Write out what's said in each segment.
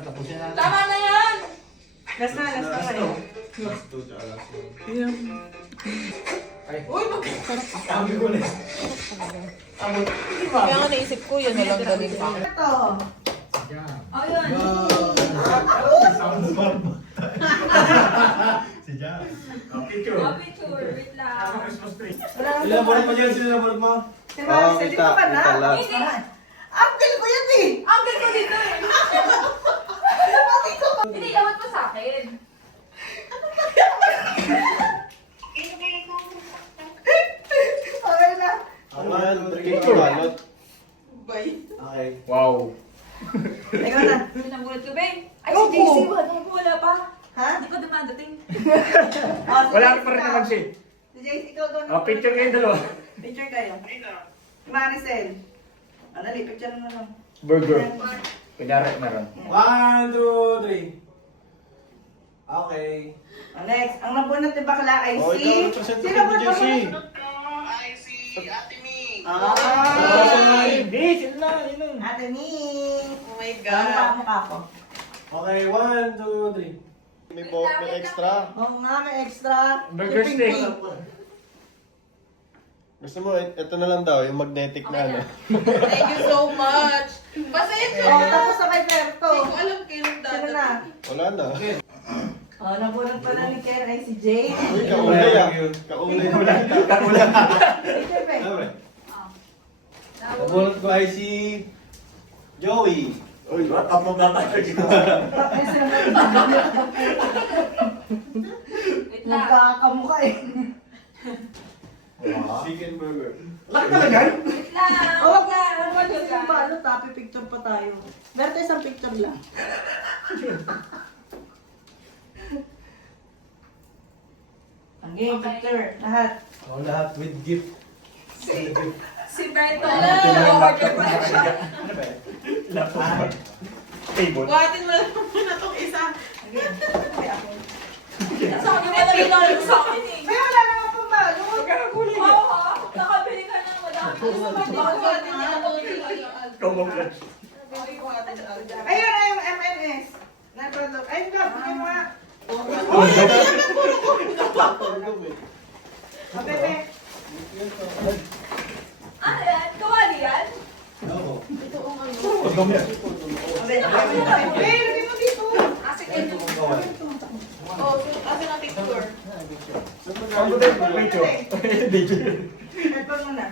Tapusin natin. Tama na yan! Last na ngayon. Last 2 tsaka last 1. Uy, Sabi ko na. Kaya nga naisip ko, yun na lang galing pa. Ito. ayun. Si Jan. Picture. Picture, wait lang. Christmas tree. Ilang bulot mo dyan? Sino na bulot mo? Diba? Hindi ko pa na. Hindi. Uncle ko yan eh. Uncle ko dito eh. Hindi, awat mo sa akin. Okay na. Ayan, picture. Balot. Bye. Okay. Wow. Ikaw na. Pinagulat ko, babe. Ay, Opo. si JC, wala pa. Ha? Hindi pa dumadating. Oh, si Wala Jace pa rin ikaw. naman siya. Si Jace, ikaw doon. Picture kayo dalawa. Picture kayo. Maricel. Dali, picture mo lang. Burger. Kunyari meron. 1, 2, 3. Okay. Next, ang nabunot ni bakla ay Oh, si... ikaw, represent Sino ka ba ni Jesse. Ah! Hindi, sila na. Yun lang. Ate Ning! Oh my Ano pa ang mukha ko? Okay, 1, 2, 3. May boat, may extra. Oo nga, may extra. Burger steak. Gusto mo, ito na lang daw, yung magnetic na ano. Thank you so much. Pasensya Oh, na. tapos na kay Berto. Hindi ko alam kailan Sino na? Wala na. Oh, nabunot pala ni Ken ay si Jay. Uy, kaulay ah. Kaulay na wala. Kaulay. Picture ba? Nabunot ko ay si Joey. Uy, tapos na tayo dito. Wait lang. Nagkakamukha eh. Chicken burger. Laki na yan. Wait lang. Oh, wag na. Wag na yung balot ha. Picture pa tayo. Berto, isang picture lang. Okay, picture. Lahat. Ako lahat with gift. Si Berto. Order pa na siya. Ano ba? Laptop. Table. Buhatin mo lang muna itong isa. Okay. Okay, ako. Sa akin wala ginagawa sa akin eh. May wala naman pang balot. Oo ha. Nakabili ka ng madami. Buhatin niya ako. Common lunch. Ayun, ayun, MNS. Na-product. Ayun ka, bigyan mo nga. Mabebe. Ano yan? Kawali yan? Oo. Mabebe. Eh, lagay mo dito. Asik Ito yun. kung gawa. Oh, akin ang picture. Ang buti yung picture. Picture. Headphone mo na.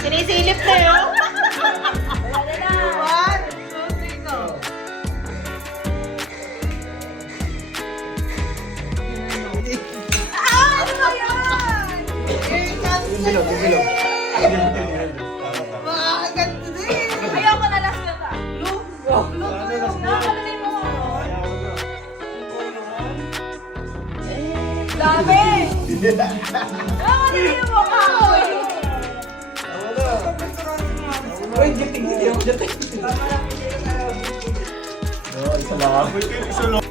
Sinisilip na yun. Wala na. 1, 2, 3, go. Ano ba yan? Bilog, bilog. Ganda din. Ayoko na last yun ah. Nakakalagay mo ako. Dami! Nakakalagay mo ako. Uy, giting, giting. Tama lang, hindi ka tayo. Oh, isa lang. Isa lang.